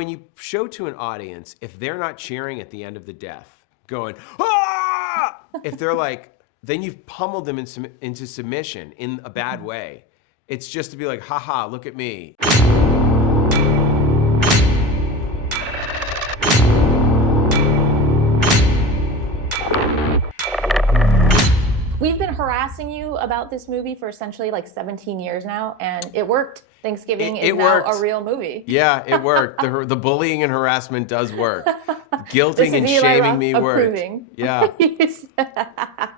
when you show to an audience, if they're not cheering at the end of the death, going, ah! If they're like, then you've pummeled them into submission in a bad way. It's just to be like, haha, look at me. We've been harassing you about this movie for essentially like 17 years now, and it worked. Thanksgiving is now a real movie. Yeah, it worked. The bullying and harassment does work. Guilting and Eli shaming Roth me approving. worked. Yeah.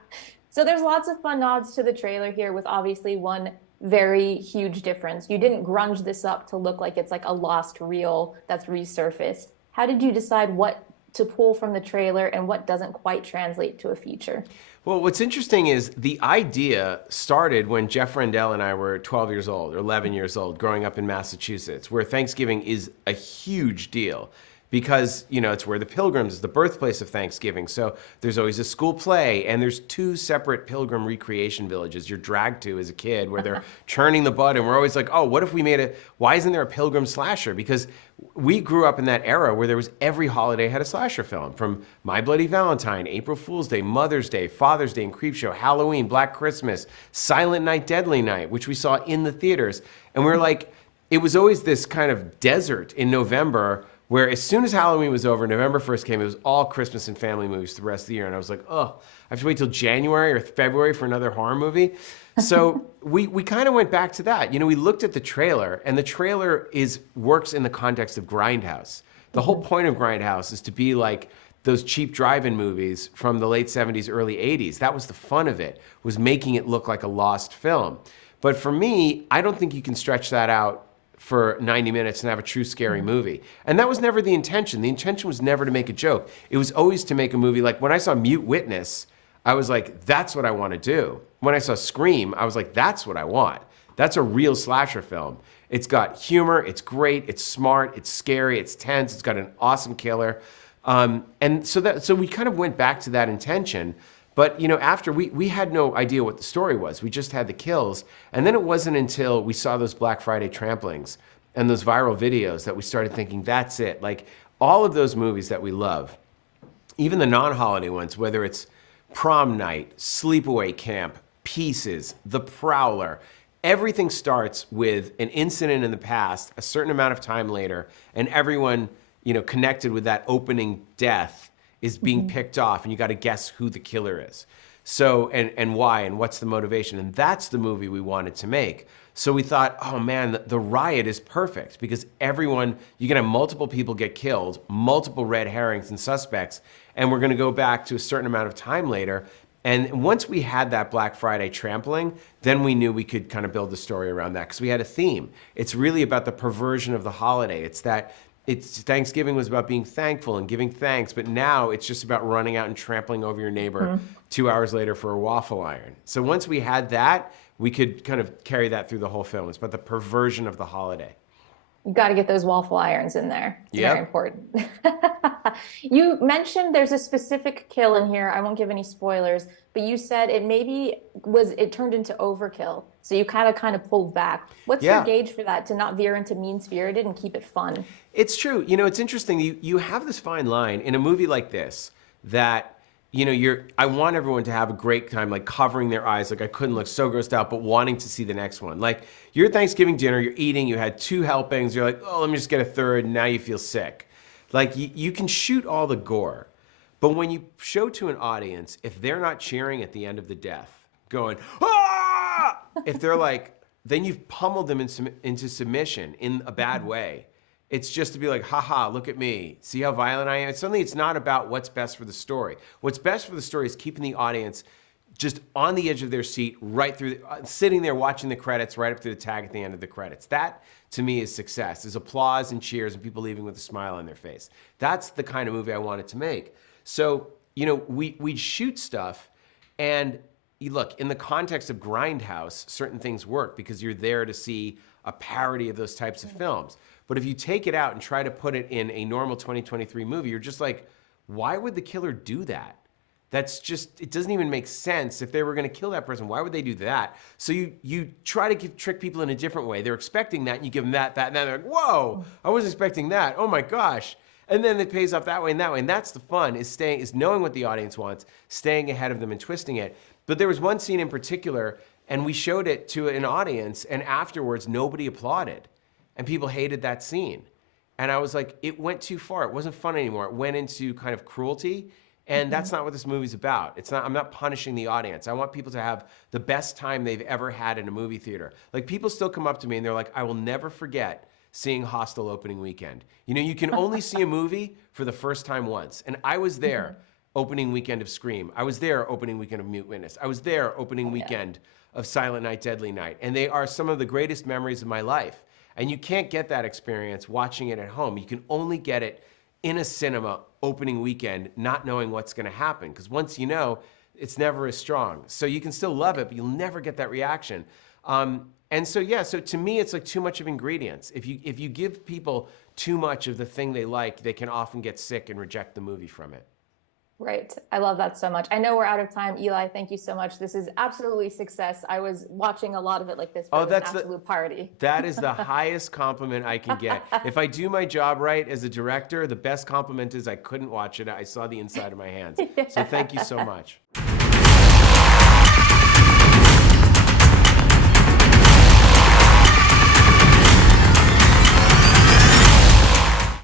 So there's lots of fun nods to the trailer here with obviously one very huge difference. You didn't grunge this up to look like it's like a lost reel that's resurfaced. How did you decide what to pull from the trailer and what doesn't quite translate to a feature? Well, what's interesting is the idea started when Jeff Rendell and I were 12 years old or 11 years old growing up in Massachusetts, where Thanksgiving is a huge deal because, you know, it's where the Pilgrims is the birthplace of Thanksgiving. So there's always a school play, and there's 2 separate Pilgrim recreation villages you're dragged to as a kid where they're churning the bud, and we're always like, oh, what if we made why isn't there a Pilgrim slasher? Because we grew up in that era where there was every holiday had a slasher film, from My Bloody Valentine, April Fool's Day, Mother's Day, Father's Day and Creepshow, Halloween, Black Christmas, Silent Night, Deadly Night, which we saw in the theaters. And we're like, it was always this kind of desert in November where as soon as Halloween was over, November 1st came, it was all Christmas and family movies the rest of the year. And I was like, oh, I have to wait till January or February for another horror movie. So we kind of went back to that. You know, we looked at the trailer, and the trailer works in the context of Grindhouse. The whole point of Grindhouse is to be like those cheap drive-in movies from the late 70s, early 80s. That was the fun of it, was making it look like a lost film. But for me, I don't think you can stretch that out for 90 minutes and have a true scary movie. And that was never the intention. The intention was never to make a joke. It was always to make a movie. Like when I saw Mute Witness, I was like, that's what I want to do. When I saw Scream, I was like, that's what I want. That's a real slasher film. It's got humor, it's great, it's smart, it's scary, it's tense, it's got an awesome killer. And so we kind of went back to that intention. But you know, after we had no idea what the story was. We just had the kills. And then it wasn't until we saw those Black Friday tramplings and those viral videos that we started thinking, that's it. Like all of those movies that we love, even the non-holiday ones, whether it's Prom Night, Sleepaway Camp, Pieces, The Prowler, everything starts with an incident in the past, a certain amount of time later, and everyone, you know, connected with that opening death is being picked off, and you got to guess who the killer is. So, and why, and what's the motivation, and that's the movie we wanted to make. So we thought, oh man, the Riot is perfect because everyone, you can have multiple people get killed, multiple red herrings and suspects, and we're gonna go back to a certain amount of time later. And once we had that Black Friday trampling, then we knew we could kind of build the story around that because we had a theme. It's really about the perversion of the holiday. Thanksgiving was about being thankful and giving thanks, but now it's just about running out and trampling over your neighbor 2 hours later for a waffle iron. So once we had that, we could kind of carry that through the whole film. It's about the perversion of the holiday. You got to get those waffle irons in there. It's very important. You mentioned there's a specific kill in here. I won't give any spoilers, but you said it turned into overkill. So you kind of pulled back. What's your gauge for that to not veer into mean-spirited and keep it fun? It's true. You know, it's interesting. You have this fine line in a movie like this that, you know, I want everyone to have a great time, like covering their eyes, like I couldn't look so grossed out, but wanting to see the next one. Like your Thanksgiving dinner, you're eating, you had 2 helpings, you're like, oh, let me just get a third, and now you feel sick. Like you can shoot all the gore, but when you show to an audience, if they're not cheering at the end of the death, going, ah! If they're like, then you've pummeled them into submission in a bad way. It's just to be like, haha, look at me. See how violent I am? Suddenly it's not about what's best for the story. What's best for the story is keeping the audience just on the edge of their seat, right through, sitting there watching the credits, right up to the tag at the end of the credits. That, to me, is success. Is applause and cheers and people leaving with a smile on their face. That's the kind of movie I wanted to make. So, you know, we'd shoot stuff, and look, in the context of Grindhouse, certain things work because you're there to see a parody of those types of films. But if you take it out and try to put it in a normal 2023 movie, you're just like, why would the killer do that? it doesn't even make sense. If they were going to kill that person, why would they do that? So you try to trick people in a different way. They're expecting that, and you give them that, and then they're like, whoa, I wasn't expecting that. Oh my gosh. And then it pays off that way and that way. And that's the fun, is knowing what the audience wants, staying ahead of them and twisting it. But there was one scene in particular, and we showed it to an audience, and afterwards nobody applauded. And people hated that scene. And I was like, it went too far. It wasn't fun anymore. It went into kind of cruelty. And that's not what this movie's about. I'm not punishing the audience. I want people to have the best time they've ever had in a movie theater. Like, people still come up to me and they're like, I will never forget seeing Hostel opening weekend. You know, you can only see a movie for the first time once. And I was there opening weekend of Scream. I was there opening weekend of Mute Witness. I was there opening weekend of Silent Night, Deadly Night. And they are some of the greatest memories of my life. And you can't get that experience watching it at home. You can only get it in a cinema opening weekend, not knowing what's going to happen. Because once you know, it's never as strong. So you can still love it, but you'll never get that reaction. And so, yeah, so to me, it's like too much of ingredients. If you give people too much of the thing they like, they can often get sick and reject the movie from it. Right. I love that so much. I know we're out of time. Eli, thank you so much. This is absolutely success. I was watching a lot of it like this, but it was an absolute party. That is the highest compliment I can get. If I do my job right as a director, the best compliment is I couldn't watch it. I saw the inside of my hands. So thank you so much.